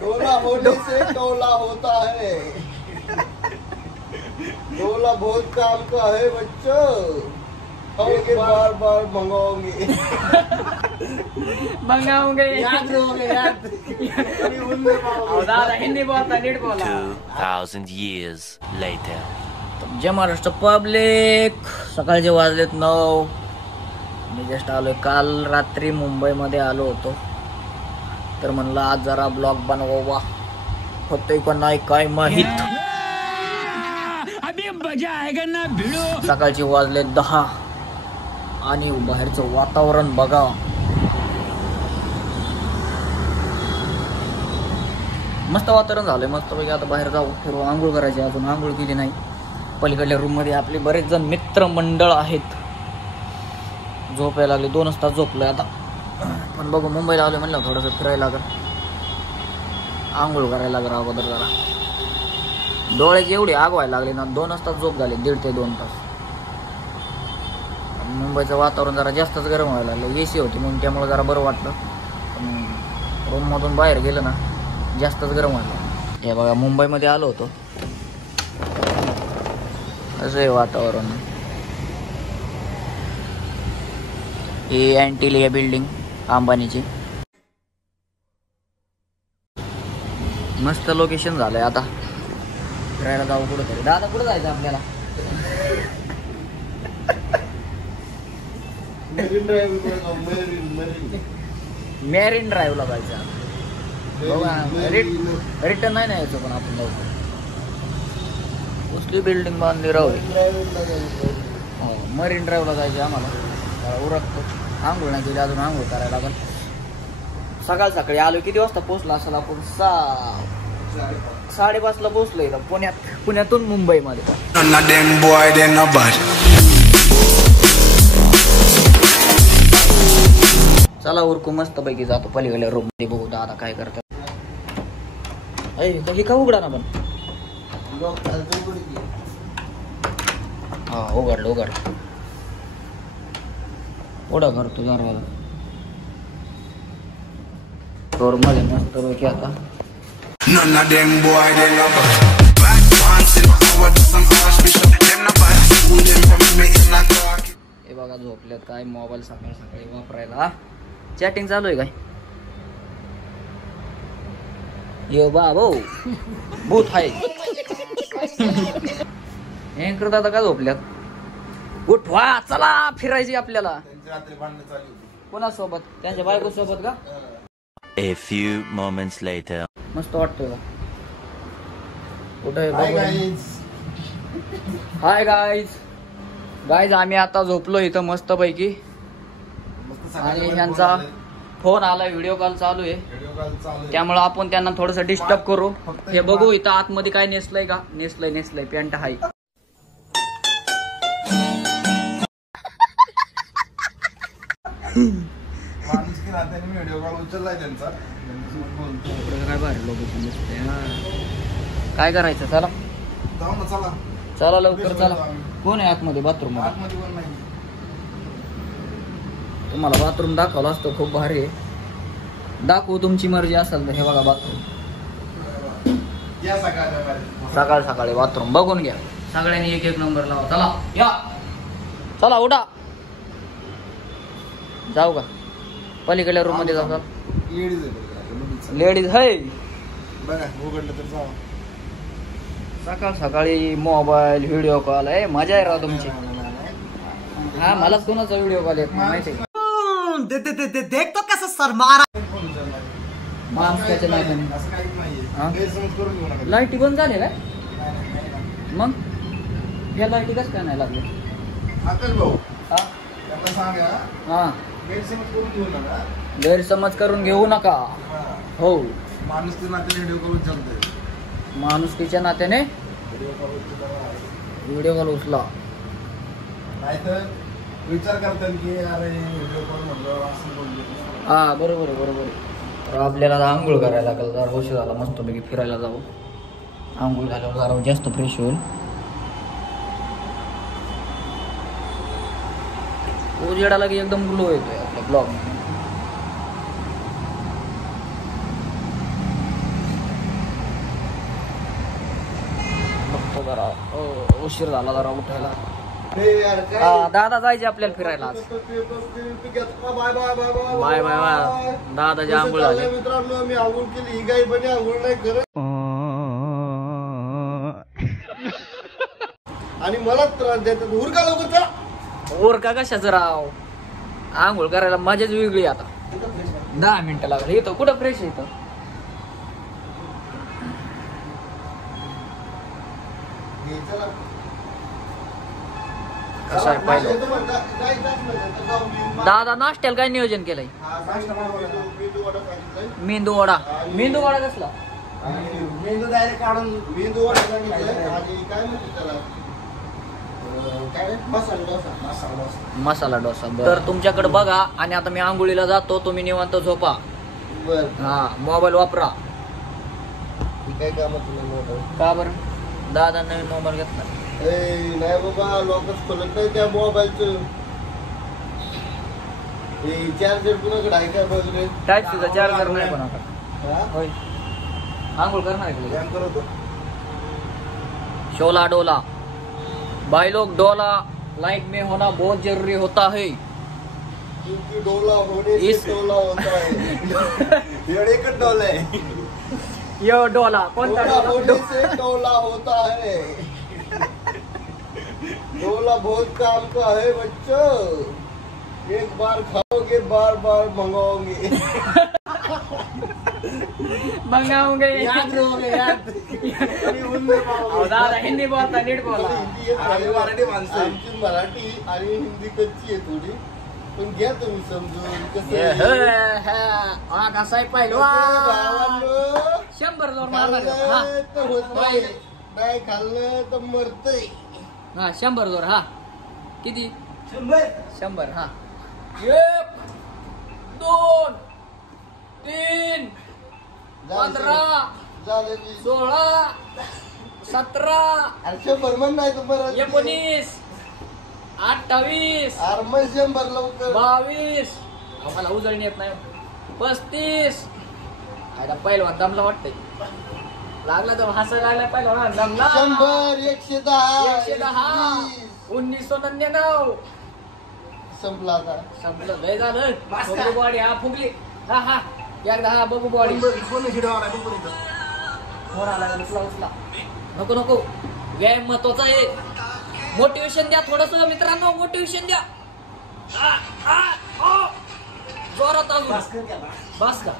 डोला होने से टोला होता है। डोला बहुत काम का है बच्चों, खाओगे बार बार मंगाओगे। मंगाओगे याद रहोगे याद। दादा हिंदी बोलता नीट बोला। 2000 years later. जय महाराष्ट्र पब्लिक, सकाळचे वाजलेत 9. मी जस्ट आलोय, काल रात्री मुंबईमध्ये आलो होतो, तर म्हणलं आज जरा ब्लॉग बनवा, होतोय का नाही काय माहित. सकाळचे वाजले 10 आणि बाहेरचं वातावरण बघा. मस्त वातावरण झालंय, मस्त पैकी. आता बाहेर जाऊ, फिरू, आंघोळ करायची. अजून आंघोळ केली नाही. पलीकडल्या रूम मध्ये आपले बरेच जण मित्र मंडळ आहेत. झोपायला लागले, 2 तास झोपलोय आता. पण बघू, मुंबईला आलोय म्हणलं थोडंसं फिरायला लागल, आंघोळ करायला लागल अगोदर जरा. डोळ्याची एवढी आग व्हायला लागली ना, 2 तास झोप झाले, 1.5 ते 2 तास. मुंबईचं वातावरण जरा जास्तच गरम व्हायला लागलं. AC होती म्हणून त्यामुळे जरा बरं वाटलं, पण रूममधून बाहेर गेलं ना जास्तच गरम व्हायला. हे बघा, मुंबईमध्ये आलो होतो, असं आहे वातावरण. ही अँटिलिया बिल्डिंग अंबानीची. मस्त लोकेशन झालंय. आता फिरायला जाऊ कुठं तरी. दादा कुठं जायचं आपल्याला? मॅरीन ड्राईव्हला जायचं. रिटर्न नाही यायचं, पण आपण जाऊ. कसली बिल्डिंग बांधली राहू. हो, मरीन ड्राईव्हला जायचे आम्हाला. उरकतो, आंघोळ नाही केली अजून, आंघोळ करायला लागल. सकाळ सकाळी आलो. किती वाजता पोहोचलो असेल आपण? 5:30ला पोहोचलो इथं पुण्यातून मुंबईमध्ये. चला उरकू, मस्त पैकी जातो पलीकडल्या रूम मध्ये, बघू दादा काय करतात. हे का उघडा ना पण? हा, उघडलं उघडा करतो जरा. रूम मध्ये मस्त पैकी आता. हे बघा झोपल्यात काय, मोबाईल सकाळी सकाळी वापरायला. चॅटिंग चालू आहे काय? यो बाबो भूत आहे. हे दादा का झोपल्यात? उठवा, चला फिरायची आपल्याला. कोणासोबत? त्यांच्या बायको सोबत का? A few moments later. मस्त वाटतोय का? कुठे? हाय गाईज, आम्ही आता झोपलो इथं मस्त पैकी. आणि ह्यांचा फोन आलाय, व्हिडिओ कॉल चालू आहे, त्यामुळे आपण त्यांना थोडस डिस्टर्ब करू. हे बघू इथं आतमध्ये काय नेसलंय का? नेसलंय पॅन्ट हाय. काय करायचं? चला लवकर चला. कोण आहे आतमध्ये? बाथरूम. तुम्हाला बाथरूम दाखवला असतो, खूप भारी आहे. दाखवू, तुमची मर्जी असेल तर. हे बघा बाथरूम, सकाळ सकाळी बाथरूम बघून घ्या. सगळ्यांनी एक नंबर लावा. चला या, चला उठा. जाऊ का पलीकडल्या रूम मध्ये? जाऊ. लेडीज आहे सकाळ सकाळी मोबाईल, व्हिडिओ कॉल आहे. मजा आहे राव तुमची. हा, मलाच कोणाचा व्हिडिओ कॉल येत माहिती आहे. देख तो कसं सर मारा. माणसाच्या लाईटी बंद झाले काय? मग या लाईटी कसं काय नाही लागले? हा, गैरसमज करून घेऊ नका. हो, माणुसकीच्या नात्याने व्हिडिओ कॉल उचला. विचार करतात की अरे व्हिडिओ कॉल म्हणलं असं बोललो. हा, बरोबर. तर आपल्याला आंघोळ करायला लागेल. जरा उशीर झाला, मस्तपैकी फिरायला जाऊ. आंघोळ झाल्यावर जरा जास्त फ्रेश होईल. उजेडाला की एकदम ग्लो येतोय आपल्या ब्लॉग. जरा उशीर झाला जरा उठायला. हे यार काय दादा जायचे आपल्याला फिरायला आज. Bye bye bye bye bye bye. दादाची आंघोळ झाली. मित्रांनो मी आंघोळ केली. ही काही पण आंघोळ नाही करत आणि मला त्रास देतात. उरका लवकर चला. ओरका कशाचं राव, आंघोळ करायला मजाच वेगळी. आता 10 मिनिटं लागली. इथं कुठं फ्रेश आहे इथं. कसं आहे पाहिलं. दादा नाश्त्याला काय नियोजन केलंय. मेंदू वडा. मेंदू वडा कसला. मेंदू डायरेक्ट काढून मेंदू वडा सांगितलंय आणि काय म्हणते त्याला मसाला डोसा. तर तुमच्याकडे बघा. आणि आता मी आंघोळीला जातो. तुम्ही निवांत झोपा. बर हा मोबाईल वापरा. काय काम तुला मोबाईल. का बरं दादा नवीन मोबाईल घेतला. नाही बाबा लोकच खोलत नाही त्या मोबाईलचं. चार्जर कुणाकडे आहे का बघ रे. टाईप सुद्धा चार्जर नाही पण आता. होय आंघोळ करणार आहे. शोला डोला. भाई लोग डोला लाइट में होना बहुत जरूरी होता है. क्योंकि डोला होने से डोला होता है. एक डोला है. यो डोला कोणता डोला डोला. होने से डोला होता है. डोला बहुत काम का है बच्चों. एक बार खाओगे बार बार मंगाओगे. मंगाऊंगे. याद रहोगे याद. दादा हिंदी बोलता नीट बोला. आमची मराठी आणि हिंदी कच्ची आहे थोडी पण घ्या तुम्ही समजून. कसं कसा आहे पहिलवान. 100 जोर मारणार. तर होत नाही. नाही खाल्लं तर मरतय. हा 100 जोर. हा किती 100. हा 1 2 3 15 झालं 16 17 100 म्हण नाही तर बरं 19 28 आरमल 100 लवकर 22. आम्हाला उजळणी येत नाही. 35. आयला पहिलवान दमला वाटतंय. लागला तर हसायला लागला पहिलवान दमला. 100 110 110 1999. संपला आता. संपलं लय झालं. बघू बॉडी. हा फुगली. हा हा एकदा. हा बघू बॉडी. उचला. नको नको. व्यायाम महत्वाचा आहे. मोटिवेशन द्या थोडस मित्रांनो. मोटिवेशन द्या. जोरात अजून. बस का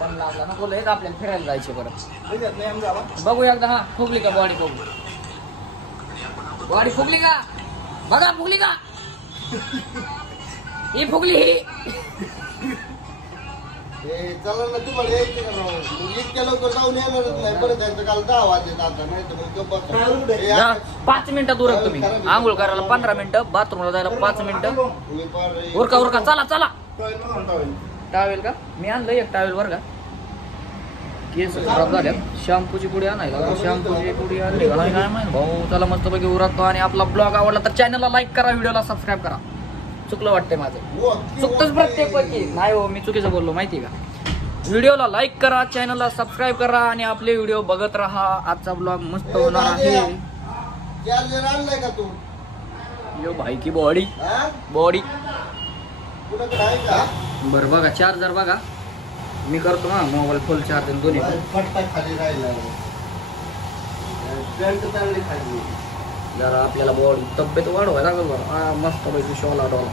दम लागला. नको लयच आपल्याला फिरायला जायचे परत. बघू एकदा. हा फुगली का बॉडी. बघू बॉडी फुगली का. बघा फुगली का. ही फुगली. ही चला ना तुम्हाला यायचं का राव. इतक्या लवकर जाऊन येणारच नाही. परत त्यांचं काल 10 वाजता आता नाही तर मग 5 मिनिटात उरक तुम्ही. आंघोळ करायला 15 मिनिटं. बाथरूमला जायला 5 मिनिटं. उरका उरका. चला चला. टावेल का मी आणलं एक टावेल वर का. केस खराब झाल्या. शॅम्पूची पुडी आणायला. शॅम्पूची पुडी आणली का नाही काय माहिती भाऊ. चला मस्तपैकी उरकतो. आणि आपला ब्लॉग आवडला तर चॅनलला लाईक करा. व्हिडिओला सबस्क्राईब करा. चुकलं वाटतंय माझं. चुकतच प्रत्येक पैकी. नाही हो मी चुकीचं बोललो माहिती का. व्हिडिओला लाईक करा. चॅनलला सबस्क्राईब करा. आणि आपले व्हिडिओ बघत राहा. आजचा ब्लॉग मस्त होणार आहे. चार्जर आणलाय का तू. यो भाई की बॉडी. बॉडी कुणाकडे आहे का. बरं बघा चार्जर बघा. मी करतो ना मोबाईल फुल चार्जिंग दोन्ही. फटका खाली राहिला. पॅन्ट चांगली खाली. जरा आपल्याला बॉडी तब्येत वाढवायला लागल बरं. मस्त पैकी शोला डोला.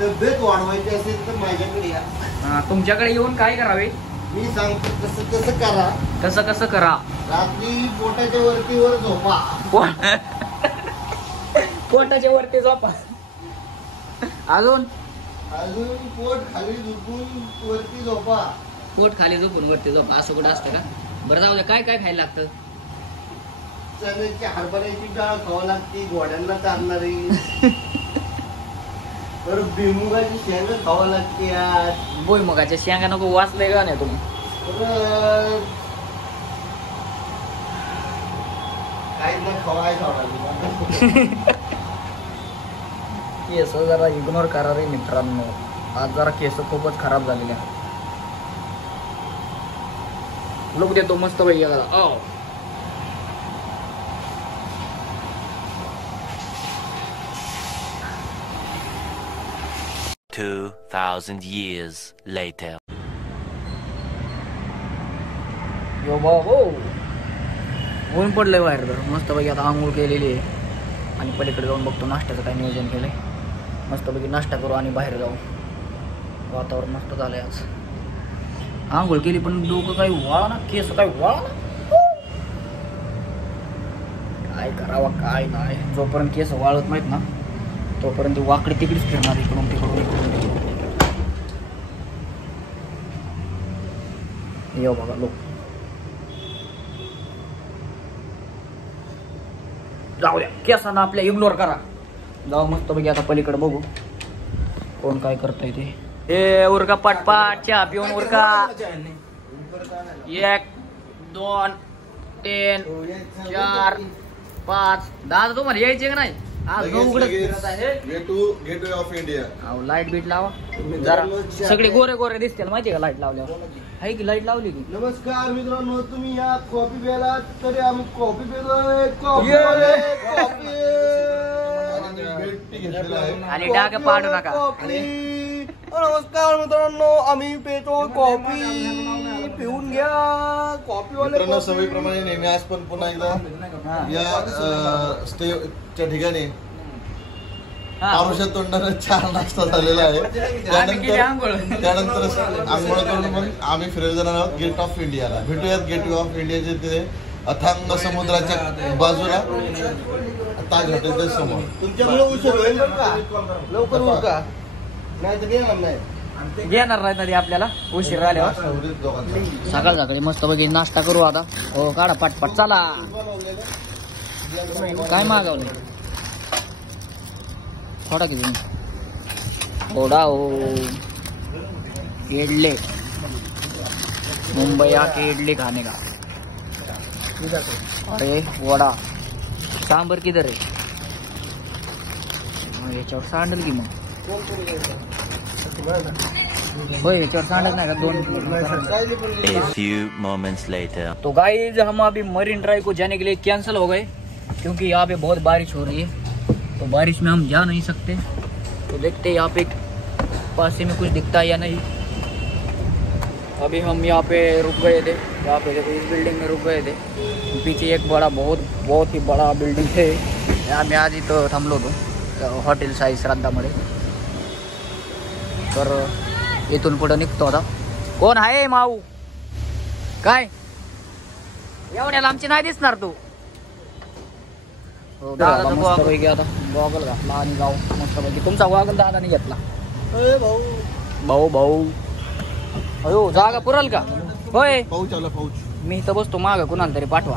तब्येत वाढवायची असेल तर माझ्याकडे या. हा तुमच्याकडे येऊन काय करावे. मी सांगतो कसं कसं करा. कसं कसं करा. रात्री पोटाच्या वरती वर झोपा. पोटाच्या वरती झोपा. अजून अजून पोट खाली झोपून वरती झोपा. पोट खाली झोपून वरती झोपा. असं कुठं असतं का. बरं जाऊ द्या. काय काय खायला लागतं. चण्याची हरभऱ्याची डाळ खावं लागते. घोड्यांना चालणारी. तर भुईमुगाची शेंग खावं लागते यार. भुईमुगाच्या शेंगा नको. वाचले का नाही तुम्ही. काहीच नाही खवायचं. केस जरा इग्नोर करा रे मित्रांनो. आज जरा केस खूपच खराब झालेले आहेत. लुक देतो मस्त पैकी जरा. 2,000 years later. यो बाबो ऊन पडलंय बाहेर तर मस्तपैकी आता आंघोळ केलेली आहे आणि पलीकडे जाऊन बघतो नाश्त्याचं काय नियोजन केलंय. मस्तपैकी नाश्ता करू आणि बाहेर जाऊ. वातावरण मस्त झालंय आज. आंघोळ केली पण डोकं काही वाळा ना, केस काही वाळा ना. काय करावं काय नाही. जोपर्यंत केस वाळत नाहीत ना तोपर्यंत वाकडी तिकडेच फिरणार इकडून तिकडून. येऊ बघा लोक. जाऊ द्या केसांना आपल्या इग्नोर करा. जाऊ मस्त बघी आता पलीकडे बघू कोण काय करताय ते. ए उरका पटपाट चहा पिऊन उरका. 1 2 3 4 5 10 तुम्हाला यायचे का नाही आज Gateway of India. Light beat लावा जरा. सगळे गोरे गोरे दिसतील माहितीये का लाईट लावल्यावर. आहे की लाईट लावली की. नमस्कार मित्रांनो, तुम्ही या कॉफी प्यायला तरी आम्ही कॉफी पिलोय. कॉफी आणि डाग पाडू नका. नमस्कार मित्रांनो, आम्ही पितो कॉफी. पिऊन घ्या कॉफीवाले. सवयीप्रमाणे नेहमी आज पण पुन्हा एकदा या स्टेच्या ठिकाणी पारुषा तोंडाने 4 नाश्ता झालेला आहे. त्यानंतर आंघोळ करून मग आम्ही फिरायला जाणार आहोत गेट ऑफ इंडियाला. भेटूयात गेटवे ऑफ इंडियाच्या तिथे अथांग समुद्राच्या बाजूला ताज हॉटेलच्या समोर. तुमच्यामुळे उशीर होईल बरं का, लवकर उरका नाही तर घेणार नाही. घेणार नाही तरी आपल्याला उशीर राहिल्यावर. सकाळ सकाळी मस्त बघी नाश्ता करू आता. हो काढा पटपट चला. काय मागवलं थोडा किती थोडा हो. इडली मुंबई आके इडली खाने का. अरे वडा सांबर किधर आहे. याच्यावर सांडल की मग. होय याच्यावर सांडल नाही का. 2 A few moments later. तो गाइस हम अभी मरीन ड्राइव को जाने के लिए कैंसिल हो गए क्योंकि यहाँ पे बहुत बारिश हो रही है. तो बारिश में हम जा नहीं सकते. तो देखते यहाँ पे पास में कुछ दिखता है या नहीं. अभी हम यहाँ पे रुक गए थे. यहाँ पे देखो इस बिल्डिंग में रुक गए थे. पीछे एक बड़ा बहुत ही बड़ा बिल्डिंग है. आम्ही आधी तो थांबलो होतो हॉटेल साई श्राद्धामध्ये. तर इथून पुढे निघतो आता. कोण आहे माऊ काय एवढ्या लांबची नाही दिसणार तू. दादा मस्तपैकी आता गॉगल घातला आणि जाऊ मस्तपैकी. तुमचा गॉगल दादाने घेतला. भाऊ भाऊ अयो जागा पुरल का. होय पाऊच आला पाऊच. मी इथं बसतो माग कुणाला तरी पाठवा.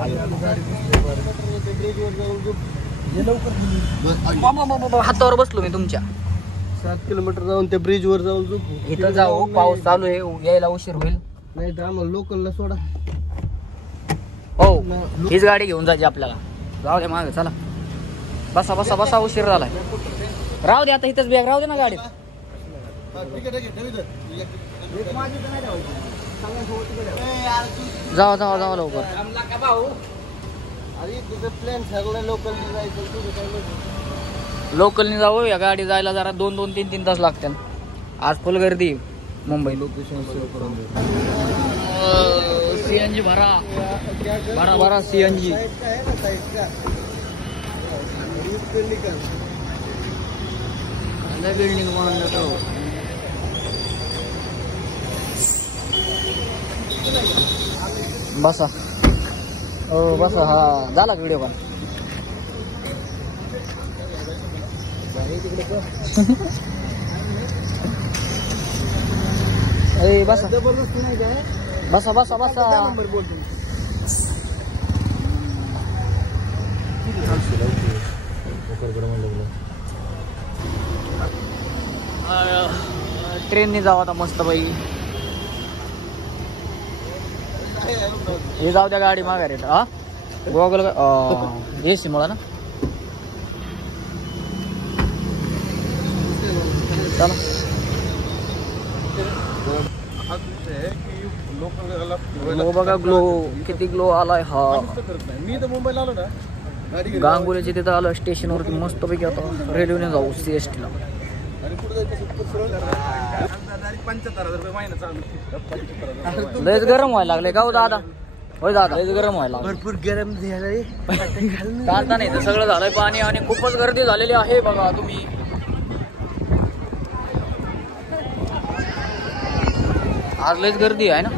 हातावर बसलो मी तुमच्या. 7 किलोमीटर जाऊन त्या ब्रिज वर जाऊन झोपू. इथं जाऊ पाऊस चालू आहे यायला उशीर होईल. नाही तर आम्हाला लोकलला सोडा. हो हीच गाडी घेऊन जायची आपल्याला. जाऊ दे मागे चला. बसा बसा बसा उशीर झालाय. राहू दे आता इथंच बॅग राहू दे ना गाडीत. जाऊ जाऊ जाऊ लवकर. लोकलने जाऊ. या गाडी जायला जरा 2-3 तास लागतील. आज फुल गर्दी मुंबई. सीएनजी भरा भरा भरा सीएनजी. बिल्डिंग बसा. हो बसा. हा झाला व्हिडिओ पण. बसा बसा बसा बसा. ट्रेनने जाऊ आता मस्त बाई. हे जाऊ द्या गाडी माघारी. हा गोगल एसी मुळे ना. चला ग्लो बघा. ग्लो किती ग्लो आलाय. हा मी तर मुंबईला आलो ना गांगुलीच्या तिथं आलं स्टेशनवरती मस्तपैकी. आता रेल्वेने जाऊ CST ला. लयच गरम व्हायला लागले का हो दादा? होय दादा, लयच गरम व्हायला लागलं. भरपूर गरम झालंय. चालता नाही तर सगळं झालंय पाणी आणि खूपच गर्दी झालेली आहे बघा तुम्ही. आज लयच गर्दी आहे ना.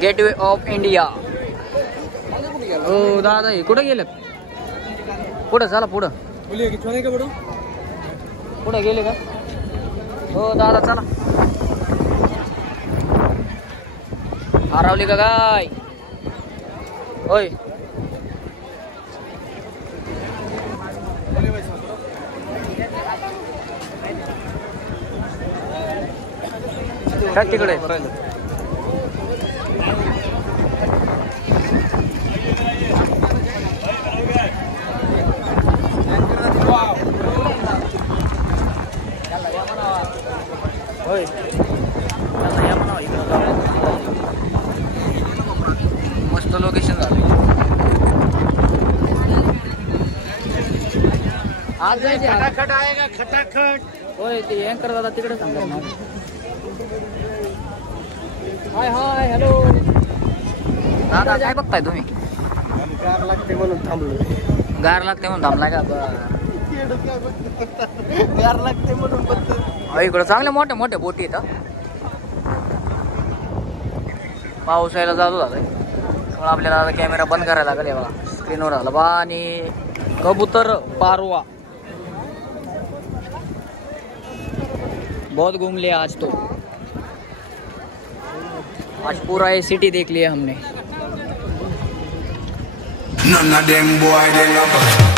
Gateway of India. हो दादा हे कुठं गेलेत? पुढं चला पुढं. पुढं गेले का? हो दादा चला. हरवली का काय? होय काय तिकडे? होय मस्त लोकेशन झालं. आज जायचे खटाखट आहे का? खटाखट होय ते अँकर दादा तिकडे सांगतात ना. हाय हाय हॅलो दादा काय बघताय तुम्ही? गार लागते म्हणून थांबलो. गार लागते म्हणून थांबलाय का? गार लागते म्हणून इकडं चांगल्या मोठ्या मोठ्या बोटी आहेत. पाऊस यायला चालू झालाय त्यामुळे आपल्याला आता कॅमेरा बंद करायला लागेल. बघा स्क्रीनवर आला बा. आणि कबूतर पारवा बहुत घूम लिया आज तो. आज पूरा ये सिटी देख लिया हमने. None of them boy they love us.